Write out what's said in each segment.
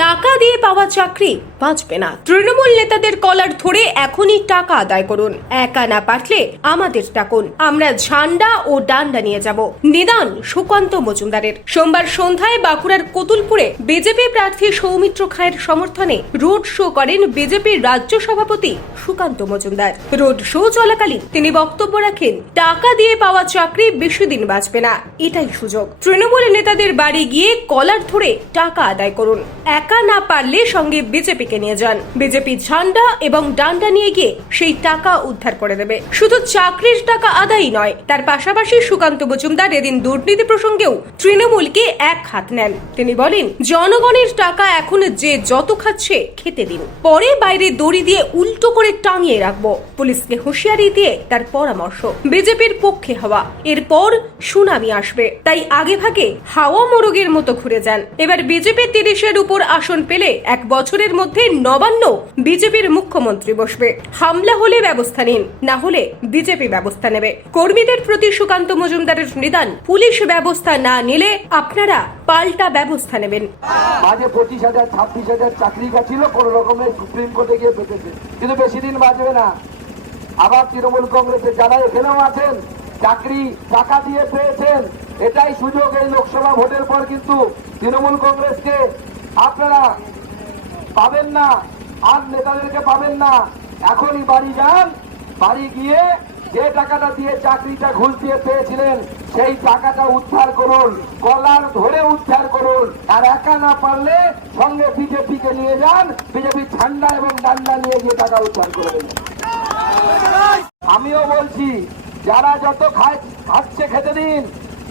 টাকা দিয়ে পাওয়া চাকরি। বাঁচবে না। তৃণমূল নেতাদের কলার ধরে এখনই টাকা আদায় করুন। একা না পারলে আমাদের ডাকুন। আমরা ঝান্ডা ও ডান্ডা নিয়ে যাব। নিদান সুকান্ত মজুমদারের। সোমবার সন্ধ্যায় বাঁকুড়ার কতুলপুরে বিজেপি প্রার্থী সৌমিত্র খায়ের সমর্থনে রোড শো করেন বিজেপির রাজ্য সভাপতি সুকান্ত মজুমদার। রোড শো চলাকালীন তিনি বক্তব্য রাখেন, টাকা দিয়ে পাওয়া চাকরি বেশি দিন বাঁচবে না। এটাই সুযোগ। তৃণমূল নেতাদের বাড়ি গিয়ে কলার ধরে টাকা আদায় করুন। একা না পারলে সঙ্গে বিজেপিকে নিয়ে যান। বিজেপি ঝান্ডা এবং ডান্ডা নিয়ে গিয়ে সেই টাকা উদ্ধার করে দেবে। শুধু চাকরির টাকা আদায়ই নয়, তার পাশাপাশি সুকান্ত মজুমদার এদিন দুর্নীতি প্রসঙ্গেও তৃণমূলকে এক হাত নেন। তিনি বলেন, জনগণের টাকা এখন যে যত খাচ্ছে খেতে দিন। পরে বাইরে দড়ি দিয়ে উল্টো করে টাঙিয়ে রাখব। পুলিশকে হুঁশিয়ারি দিয়ে তার পরামর্শ। বিজেপির পক্ষে হওয়া। এরপর সুনামি আসবে। তাই আগে ভাগে হাওয়া মোরগের মতো ঘুরে যান। এবার বিজেপি তিরিশের উপর আসন পেলে এক বছরের মধ্যে নবান্ন বিজেপির মুখ্যমন্ত্রী বসবে। হামলা হলে ব্যবস্থা নিন, না হলে বিজেপি ব্যবস্থা নেবে। কর্মীদের প্রতি সুকান্ত মজুমদারের নিদান, পুলিশ ব্যবস্থা না নিলে আপনারা পাল্টা ব্যবস্থা নেবেন। মাঝে পঁচিশ হাজার, ছাব্বিশ হাজার চাকরি ছিল কোন রকমের সুপ্রিম কোর্টে গিয়ে পেতেছে। কিন্তু বেশি দিন বাঁচবে না। আবার তৃণমূল কংগ্রেসের যারা এখানেও আছেন, চাকরি টাকা দিয়ে পেয়েছেন, এটাই সুযোগ এই লোকসভা ভোটের পর কিন্তু তৃণমূল কংগ্রেসকে আপনারা পাবেন না, আর নেতাদেরকে পাবেন না। এখনই বাড়ি যান, বাড়ি গিয়ে যে টাকাটা দিয়ে চাকরিটা ঘুষ দিয়ে পেয়েছিলেন, সেই টাকাটা উদ্ধার করুন, কলার ধরে উদ্ধার করুন, আর একা না পারলে সঙ্গে বিজেপিকে নিয়ে যান, বিজেপি ঠান্ডা এবং ডান্ডা নিয়ে গিয়ে টাকা উদ্ধার করে আমিও বলছি, যারা যত খায়, খাচ্ছে খেতে দিন,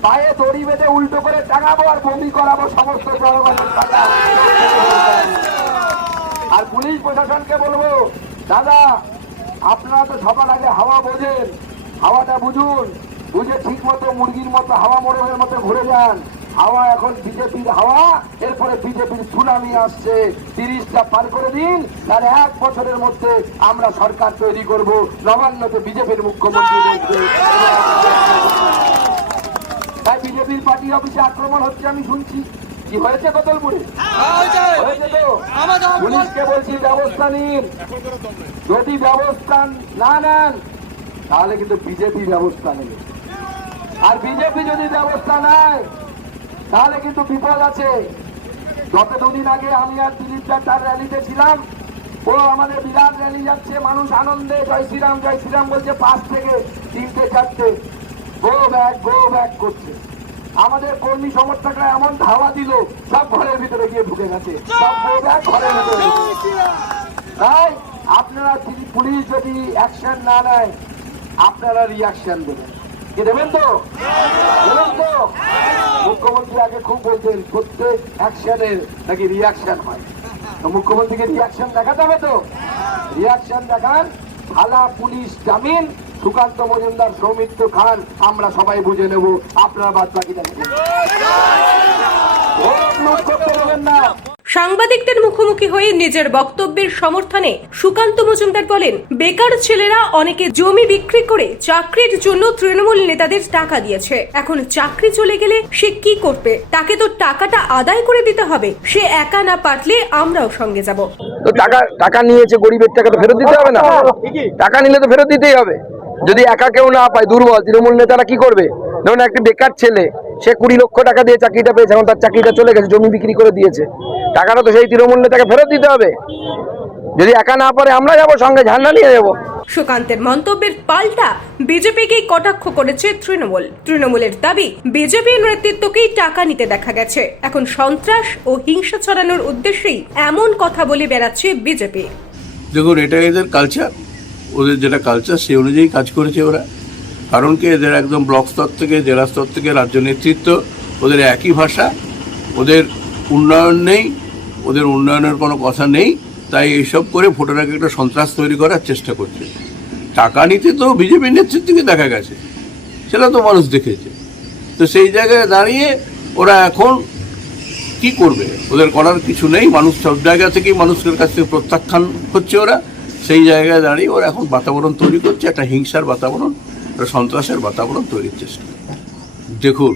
পায়ে দড়ি বেঁধে উল্টো করে টাঙাবো আর বমি করাবো সমস্ত জনগণের টাকা পুলিশ প্রশাসনকে বলব, দাদা, আপনারা তো সবার আগে হাওয়া বোঝেন, হাওয়াটা বুঝুন, বুঝে ঠিক মতো মুরগির মতো হাওয়া মোড়ের মতো ঘুরে যান। হাওয়া এখন বিজেপির হাওয়া, এরপরে বিজেপির সুনামি আসছে। তিরিশটা পার করে দিন, তার এক বছরের মধ্যে আমরা সরকার তৈরি করব। নবান্নতে বিজেপির মুখ্যমন্ত্রী বসবে। তাই বিজেপির পার্টি অফিসে আক্রমণ হচ্ছে, আমি শুনছি। কি হয়েছে কতলপুরে হয়েছে। তো? পুলিশকে বলছি ব্যবস্থা নিন। যদি ব্যবস্থা না নেন তাহলে কিন্তু বিজেপি ব্যবস্থা নেবে। আর বিজেপি যদি ব্যবস্থা নেয় তাহলে কিন্তু বিপদ আছে। গত দুদিন আগে আমি আর দিলীপ দা তার র্যালিতে ছিলাম ও আমাদের বিরাট র্যালি যাচ্ছে মানুষ আনন্দে জয় শ্রীরাম জয় শ্রীরাম বলছে পাঁচ থেকে তিনটে চারটে। গো ব্যাগ গো ব্যাগ করছে। আমাদের কর্মী সমর্থকরা এমন ধাওয়া দিল, সব ঘরের ভিতরে গিয়ে ঢুকে গেছে। ঘরের ভিতরে তাই আপনারা পুলিশ যদি অ্যাকশন না নেয়, আপনারা রিয়াকশন দেবেন। কি দেবেন তো? দেবেন তো? মুখ্যমন্ত্রী আগে খুব বলতেন, প্রত্যেক অ্যাকশনের নাকি রিয়াকশন হয়। মুখ্যমন্ত্রীকে রিয়াকশন দেখাতে হবে তো? রিয়াকশন দেখান, থানা, পুলিশ, জামিন সুকান্ত মজুমদার সৌমিত্র খান আমরা সবাই বুঝে নেব আপনারা বাদ না সাংবাদিকদের মুখোমুখি হয়ে নিজের বক্তব্যের সমর্থনে সুকান্ত মজুমদার বলেন বেকার ছেলেরা অনেকে জমি বিক্রি করে চাকরির জন্য তৃণমূল নেতাদের টাকা দিয়েছে। এখন চাকরি চলে গেলে সে কি করবে? তাকে তো টাকাটা আদায় করে দিতে হবে। সে একা না পারলে আমরাও সঙ্গে যাব। তো টাকা টাকা নিয়েছে গরিবের টাকা তো ফেরত দিতে হবে না। টাকা নিলে তো ফেরত দিতেই হবে। যদি একা কেউ না পায় দুর্বল তৃণমূল নেতারা কি করবে? ধরুন একটি বেকার ছেলে সে কুড়ি লক্ষ টাকা দিয়ে চাকরিটা পেয়েছে এখন তার চাকরিটা চলে গেছে জমি বিক্রি করে দিয়েছে। টাকাটা তো সেই তৃণমূল নেতাকে ফেরত দিতে হবে। যদি একা না পারে আমরা যাব সঙ্গে ঝান্ডা নিয়ে যাব। সুকান্তের মন্তব্যের পাল্টা বিজেপিকেই কটাক্ষ করেছে তৃণমূল। তৃণমূলের দাবি বিজেপির নেতৃত্বকেই টাকা নিতে দেখা গেছে। এখন সন্ত্রাস ও হিংসা ছড়ানোর উদ্দেশ্যেই এমন কথা বলে বেড়াচ্ছে বিজেপি। দেখুন এটা এদের কালচার ওদের যেটা কালচার সেই অনুযায়ী কাজ করেছে ওরা। কারণ কি, এদের একদম ব্লক স্তর থেকে, জেলা স্তর থেকে রাজ্য নেতৃত্ব, ওদের একই ভাষা, ওদের উন্নয়ন নেই, ওদের উন্নয়নের কোনো কথা নেই, তাই এইসব করে ভোটারকে একটা সন্ত্রাস তৈরি করার চেষ্টা করছে। টাকা নিতে তো বিজেপির নেতৃত্বকে দেখা গেছে, সেটা তো মানুষ দেখেছে। তো সেই জায়গায় দাঁড়িয়ে ওরা এখন কি করবে? ওদের করার কিছু নেই, মানুষ সব জায়গা থেকেই মানুষের কাছ থেকে প্রত্যাখ্যান হচ্ছে ওরা। সেই জায়গায় দাঁড়িয়ে ওরা এখন বাতাবরণ তৈরি করছে, একটা হিংসার বাতাবরণ, একটা সন্ত্রাসের বাতাবরণ তৈরির চেষ্টা। দেখুন,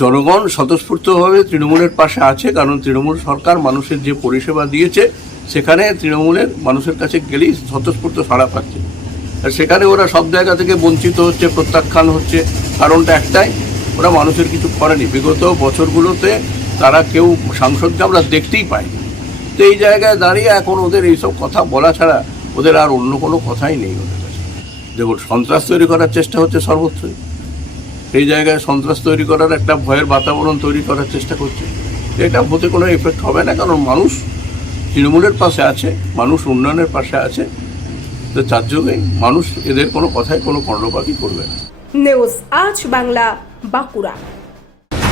জনগণ স্বতঃস্ফূর্তভাবে তৃণমূলের পাশে আছে, কারণ তৃণমূল সরকার মানুষের যে পরিষেবা দিয়েছে, সেখানে তৃণমূলের মানুষের কাছে গেলেই স্বতঃস্ফূর্ত সাড়া পাচ্ছে। আর সেখানে ওরা সব জায়গা থেকে বঞ্চিত হচ্ছে, প্রত্যাখ্যান হচ্ছে, কারণটা একটাই, ওরা মানুষের কিছু করেনি। বিগত বছরগুলোতে তারা কেউ সাংসদকে আমরা দেখতেই পাইনি। তো এই জায়গায় দাঁড়িয়ে এখন ওদের এইসব কথা বলা ছাড়া ওদের আর অন্য কোনো কথাই নেই ওদের কাছে। দেখুন, সন্ত্রাস তৈরি করার চেষ্টা হচ্ছে সর্বত্রই। সেই জায়গায় সন্ত্রাস তৈরি করার একটা ভয়ের বাতাবরণ তৈরি করার চেষ্টা করছে। এটা হতে কোনো এফেক্ট হবে না, কারণ মানুষ তৃণমূলের পাশে আছে, মানুষ উন্নয়নের পাশে আছে। তো তার জন্যই মানুষ এদের কোনো কথায় কোনো কর্ণপাতই করবে না। নিউজ আজ বাংলা, বাঁকুড়া।